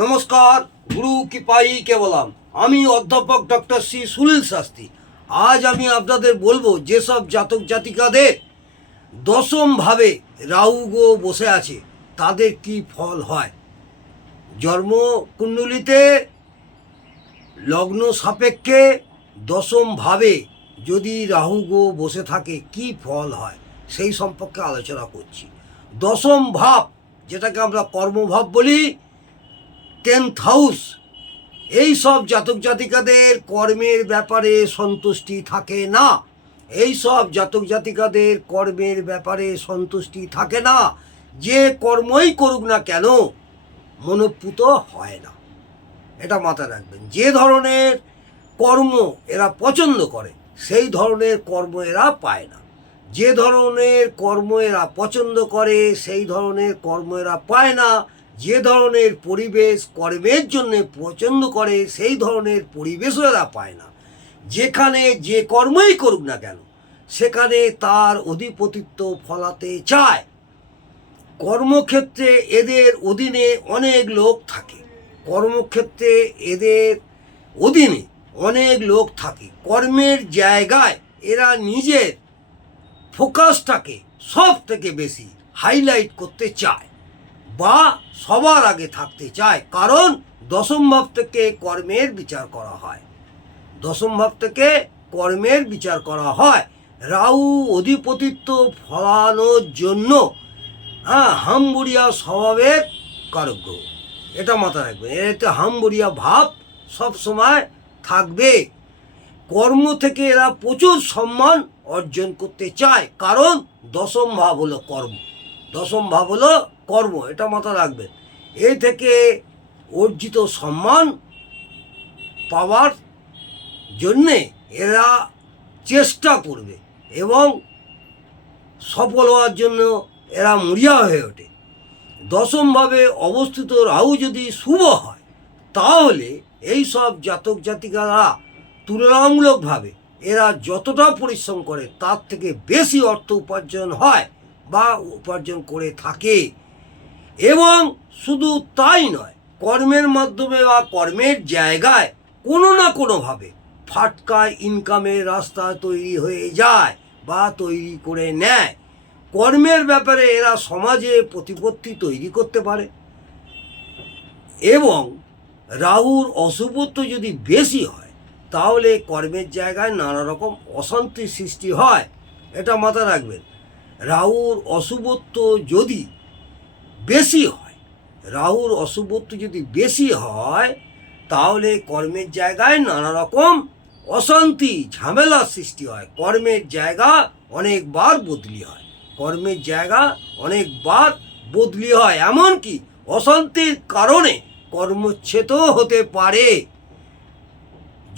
নমস্কার, গুরু কি পাই কে বলাম। আমি অধ্যাপক ডক্টর শ্রী সুনীল শাস্ত্রী। আজ আমি আপনাদের বলবো যেসব জাতক জাতিকাদের দশম ভাবে রাহু গ্রহ বসে আছে তাদের কি ফল হয়। জন্ম কুণ্ডলিতে লগ্ন সাপেক্ষে দশম ভাবে যদি রাহু গ্রহ বসে থাকে কি ফল হয় সেই সম্পর্কে আলোচনা করছি। দশম ভাব, যেটাকে আমরা কর্মভাব বলি, 10th হাউস, এই সব জাতক জাতিকাদের কর্মের ব্যাপারে সন্তুষ্টি থাকে না। এই সব জাতক জাতিকাদের কর্মের ব্যাপারে সন্তুষ্টি থাকে না। যে কর্মই করুক না কেন মনোপুত হয় না, এটা মাথায় রাখবেন। যে ধরনের কর্ম এরা পছন্দ করে সেই ধরনের কর্ম এরা পায় না। যে ধরনের কর্ম এরা পছন্দ করে সেই ধরনের কর্ম এরা পায় না। যে ধরনের পরিবেশ কর্মের জন্য পছন্দ করে সেই ধরনের পরিবেশও এরা পায় না। যেখানে যে কর্মই করুক না কেন সেখানে তার অধিপতিত্ব ফলাতে চায়। কর্মক্ষেত্রে এদের অধীনে অনেক লোক থাকে। কর্মক্ষেত্রে এদের অধীনে অনেক লোক থাকে। কর্মের জায়গায় এরা নিজের ফোকাসটাকে সব থেকে বেশি হাইলাইট করতে চায় বা সবার আগে থাকতে চায়, কারণ দশম ভাব থেকে কর্মের বিচার করা হয়। দশম ভাব থেকে কর্মের বিচার করা হয়। রাহু অধিপতিত্ব ফলানোর জন্য হামবুড়িয়া স্বভাবের কারক গ্রহ, এটা মাথায় রাখবেন। এতে হামবুড়িয়া ভাব সব সময় থাকবে। কর্ম থেকে এরা প্রচুর সম্মান অর্জন করতে চায়, কারণ দশম ভাব হলো কর্ম। দশম ভাব হলো কর্ম, এটা মাথায় রাখবেন। এ থেকে অর্জিত সম্মান পাওয়ার জন্যে এরা চেষ্টা করবে এবং সফল হওয়ার জন্য এরা মরিয়া হয়ে ওঠে। দশমভাবে অবস্থিত রাহু যদি শুভ হয় তাহলে এই সব জাতক জাতিকারা তুলনামূলকভাবে এরা যতটা পরিশ্রম করে তার থেকে বেশি অর্থ উপার্জন হয় বা উপার্জন করে থাকে। এবং শুধু তাই নয়, কর্মের মাধ্যমে বা কর্মের জায়গায় কোনো না কোনোভাবে ফাটকা ইনকামের রাস্তা তৈরি হয়ে যায় বা তৈরি করে নেয়। কর্মের ব্যাপারে এরা সমাজে প্রতিপত্তি তৈরি করতে পারে। এবং রাহুর অশুভত্ব যদি বেশি হয় তাহলে কর্মের জায়গায় নানা রকম অশান্তির সৃষ্টি হয়, এটা মাথায় রাখবেন। রাহুর অশুভত্ব যদি বেশি হয়, রাহুর অশুভত্ব যদি বেশি হয় তাহলে কর্মের জায়গায় নানা রকম অশান্তি ঝামেলার সৃষ্টি হয়। কর্মের জায়গা অনেকবার বদলি হয়। কর্মের জায়গা অনেকবার বদলি হয়, এমনকি অশান্তির কারণে কর্মচ্ছেদও হতে পারে।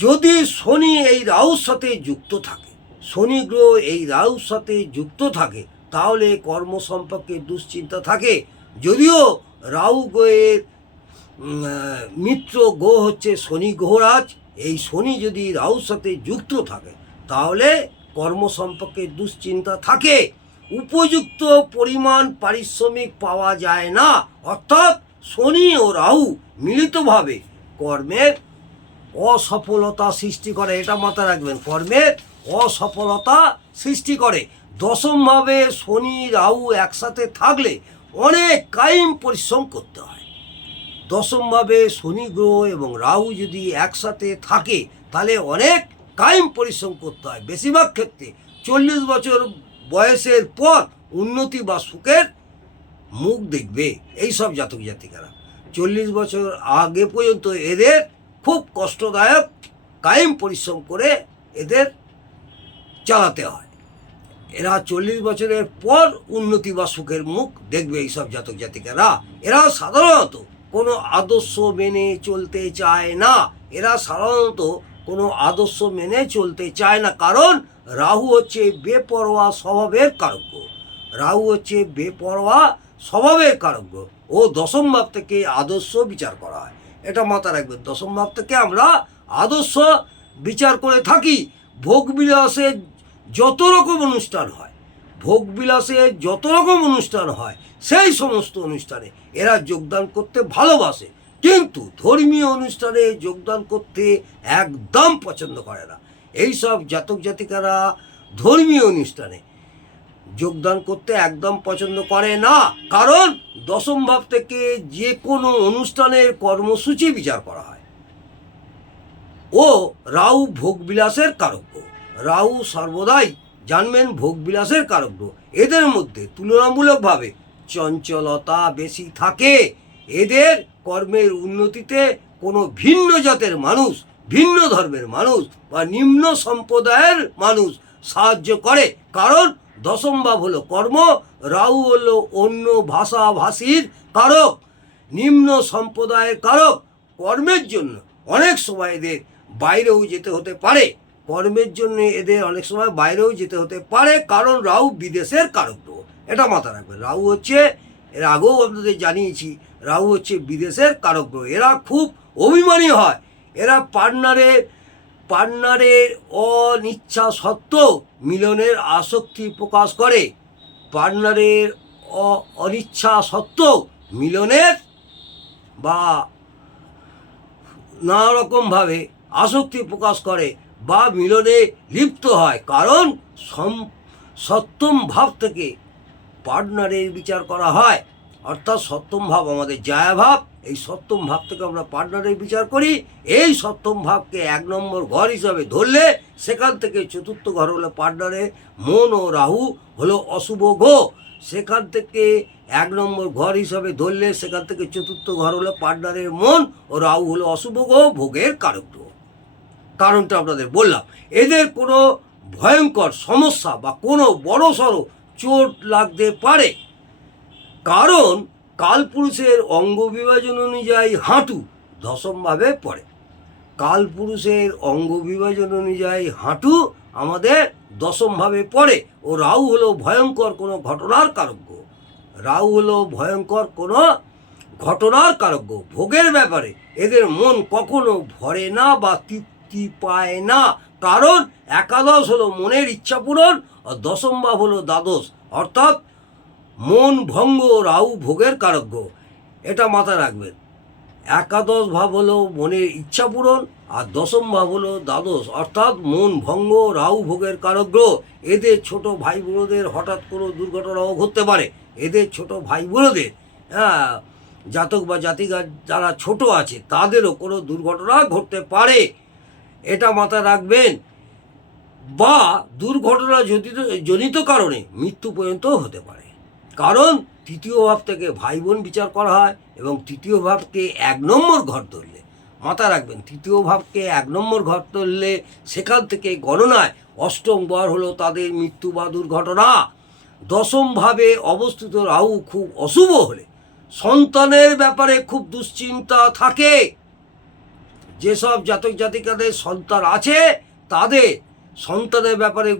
যদি শনি এই রাহুর সাথে যুক্ত থাকে, শনি গ্রহ এই রাহুর সাথে যুক্ত থাকে তাহলে কর্ম সম্পর্কে দুশ্চিন্তা থাকে। যদিও রাহু গ্রহের মিত্র গ্রহ হচ্ছে শনি গ্রহরাজ, এই শনি যদি রাহুর সাথে যুক্ত থাকে তাহলে কর্ম সম্পর্কে দুশ্চিন্তা থাকে। উপযুক্ত পরিমাণ পারিশ্রমিক পাওয়া যায় না, অর্থাৎ শনি ও রাহু মিলিতভাবে কর্মের অসফলতা সৃষ্টি করে, এটা মাথায় রাখবেন। কর্মের অসফলতা সৃষ্টি করে। দশমভাবে শনি রাহু একসাথে থাকলে অনেক কায়িক পরিশ্রম করতে হয়। দশমভাবে শনি গ্রহ এবং রাহু যদি একসাথে থাকে তাহলে অনেক কায়িক পরিশ্রম করতে হয়। বেশিরভাগ ক্ষেত্রে 40 বছর বয়সের পর উন্নতি বা সুখের মুখ দেখবে এই সব জাতক জাতিকারা। 40 বছর আগে পর্যন্ত এদের খুব কষ্টদায়ক কায়িক পরিশ্রম করে এদের চালাতে হয়। এরা 40 বছরের পর উন্নতি বা সুখের মুখ দেখবে এই সব জাতক জাতিকারা। এরা সাধারণত কোনো আদর্শ মেনে চলতে চায় না। এরা সাধারণত কোনো আদর্শ মেনে চলতে চায় না, কারণ রাহু হচ্ছে বেপরোয়া স্বভাবের কারক। রাহু হচ্ছে বেপরোয়া স্বভাবের কারক ও দশম ভাব থেকে আদর্শ বিচার করা হয়, এটা মাথায় রাখবেন। দশম ভাব থেকে আমরা আদর্শ বিচার করে থাকি। ভোগবিলাসের যত রকম অনুষ্ঠান হয়, ভোগবিলাসের যত রকম অনুষ্ঠান হয় সেই সমস্ত অনুষ্ঠানে এরা যোগদান করতে ভালোবাসে। কিন্তু ধর্মীয় অনুষ্ঠানে যোগদান করতে একদম পছন্দ করে না। এইসব জাতক জাতিকারা ধর্মীয় অনুষ্ঠানে যোগদান করতে একদম পছন্দ করে না, কারণ দশম ভাব থেকে যে কোনো অনুষ্ঠানের কর্মসূচি বিচার করা হয়। ও রাহু ভোগবিলাসের কারক। রাহু সর্বদাই জানবেন ভোগবিলাসের কারক। এদের মধ্যে তুলনামূলকভাবে চঞ্চলতা বেশি থাকে। এদের কর্মের উন্নতিতে কোনো ভিন্ন জাতের মানুষ, ভিন্ন ধর্মের মানুষ বা নিম্ন সম্প্রদায়ের মানুষ সাহায্য করে, কারণ দশম ভাব হলো কর্ম, রাহু হলো অন্য ভাষাভাষীর কারক, নিম্ন সম্প্রদায়ের কারক। কর্মের জন্য অনেক সময় এদের বাইরেও যেতে হতে পারে, কর্মের জন্য এদের অনেক সময় বাইরেও যেতে হতে পারে, কারণ রাহু বিদেশের কারক। এটা মাথা রাখবেন। রাহু হচ্ছে, এর আগেও আপনাদের জানিয়েছি, রাহু হচ্ছে বিদেশের কারক। এরা খুব অভিমানী হয়। এরা পার্টনারের অনিচ্ছা সত্ত্বেও মিলনের আসক্তি প্রকাশ করে। পার্টনারের অনিচ্ছা সত্ত্বেও মিলনের বা নানা রকমভাবে আসক্তি প্রকাশ করে বা মিলনে লিপ্ত হয়, কারণ সপ্তম ভাব থেকে পার্টনারের বিচার করা হয়। অর্থাৎ সপ্তম ভাব আমাদের জায়া ভাব, এই সপ্তম ভাব থেকে আমরা পার্টনারের বিচার করি। এই সপ্তম ভাবকে 1 নম্বর ঘর হিসাবে ধরলে সেখান থেকে চতুর্থ ঘর হলো পার্টনারের মন ও রাহু হলো অশুভ গ্রহ। সেখান থেকে 1 নম্বর ঘর হিসাবে ধরলে সেখান থেকে চতুর্থ ঘর হলো পার্টনারের মন ও রাহু হলো অশুভ গ্রহ, ভোগের কারক গ্রহ। কারণটা আপনাদের বললাম। এদের কোনো ভয়ঙ্কর সমস্যা বা কোনো বড়সড় চোট লাগতে পারে, কারণ কালপুরুষের অঙ্গ বিভাজন অনুযায়ী হাঁটু দশমভাবে পড়ে। কালপুরুষের অঙ্গ বিভাজন অনুযায়ী হাঁটু আমাদের দশমভাবে পড়ে। ও রাহু হলো ভয়ঙ্কর কোনো ঘটনার কারক। রাহু হলো ভয়ঙ্কর কোনো ঘটনার কারক। ভোগের ব্যাপারে এদের মন কখনো ভরে না বা তৃপ্তি পায় না, কারণ একাদশ হলো মনের ইচ্ছা পূরণ আর দশম ভাব হলো দ্বাদশ, অর্থাৎ মন ভঙ্গ। রাহু ভোগের কারক। এটা মাথায় রাখবেন। একাদশ ভাব হলো মনের ইচ্ছা পূরণ আর দশম ভাব হলো দ্বাদশ, অর্থাৎ মন ভঙ্গ, রাহু ভোগের কারক। এদের ছোট ভাই বোনদের হঠাৎ কোনো দুর্ঘটনাও ঘটতে পারে। এদের ছোট ভাই বোনদের, জাতক বা জাতিকা যারা ছোট আছে তাদেরও কোনো দুর্ঘটনা ঘটতে পারে, এটা মাথায় রাখবেন। বা দুর্ঘটনা জনিত কারণে মৃত্যু পর্যন্ত হতে পারে, কারণ তৃতীয় ভাব থেকে ভাই বোন বিচার করা হয় এবং তৃতীয় ভাবকে 1 নম্বর ঘর ধরলে, মাথায় রাখবেন, তৃতীয় ভাবকে 1 নম্বর ঘর ধরলে সেখান থেকে গণনায় অষ্টম ঘর হলো তাদের মৃত্যু বা দুর্ঘটনা। দশম ভাবে অবস্থিত রাহু খুব অশুভ হলে সন্তানের ব্যাপারে খুব দুশ্চিন্তা থাকে। যেসব জাতক জাতিকাদের সন্তান আছে তাদের সন্তানের ব্যাপারে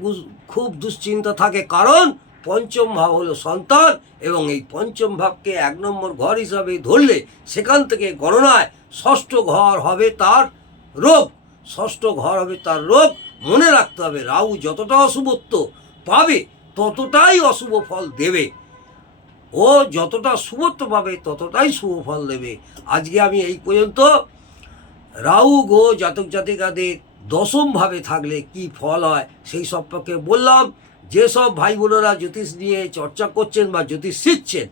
খুব দুশ্চিন্তা থাকে, কারণ পঞ্চম ভাব হলো সন্তান এবং এই পঞ্চম ভাবকে 1 নম্বর ঘর হিসাবে ধরলে সেখান থেকে গণনায় ষষ্ঠ ঘর হবে তার রোগ। ষষ্ঠ ঘর হবে তার রোগ। মনে রাখতে হবে, রাহু যতটা অশুভত্ব পাবে ততটাই অশুভ ফল দেবে, ও যতটা শুভত্ব পাবে ততটাই শুভ ফল দেবে। আজকে আমি এই পর্যন্ত রাহু গো জাতক জাতিকাদের দশম ভাবে থাকলে কি ফল হয় সেই সম্পর্কে বললাম। যেসব ভাই বোনেরা জ্যোতিষ নিয়ে চর্চা করছেন বা জ্যোতিষ শিখছেন,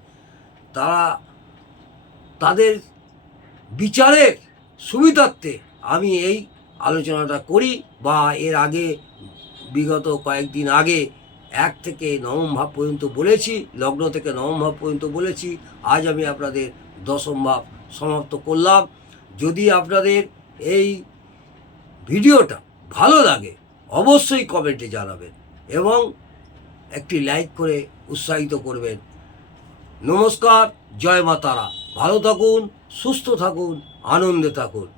তাদের বিচারের সুবিধার্থে আমি এই আলোচনাটা করি, বা এর আগে বিগত কয়েকদিন আগে 1 থেকে 9ম ভাব পর্যন্ত বলেছি, লগ্ন থেকে 9ম ভাব পর্যন্ত বলেছি। আজ আমি আপনাদের দশম ভাব সমাপ্ত করলাম। যদি আপনাদের এই ভিডিওটা ভালো লাগে অবশ্যই কমেন্টে জানাবেন এবং একটি লাইক করে উৎসাহিত করবেন। নমস্কার, জয় মা তারা। ভালো থাকুন, সুস্থ থাকুন, আনন্দে থাকুন।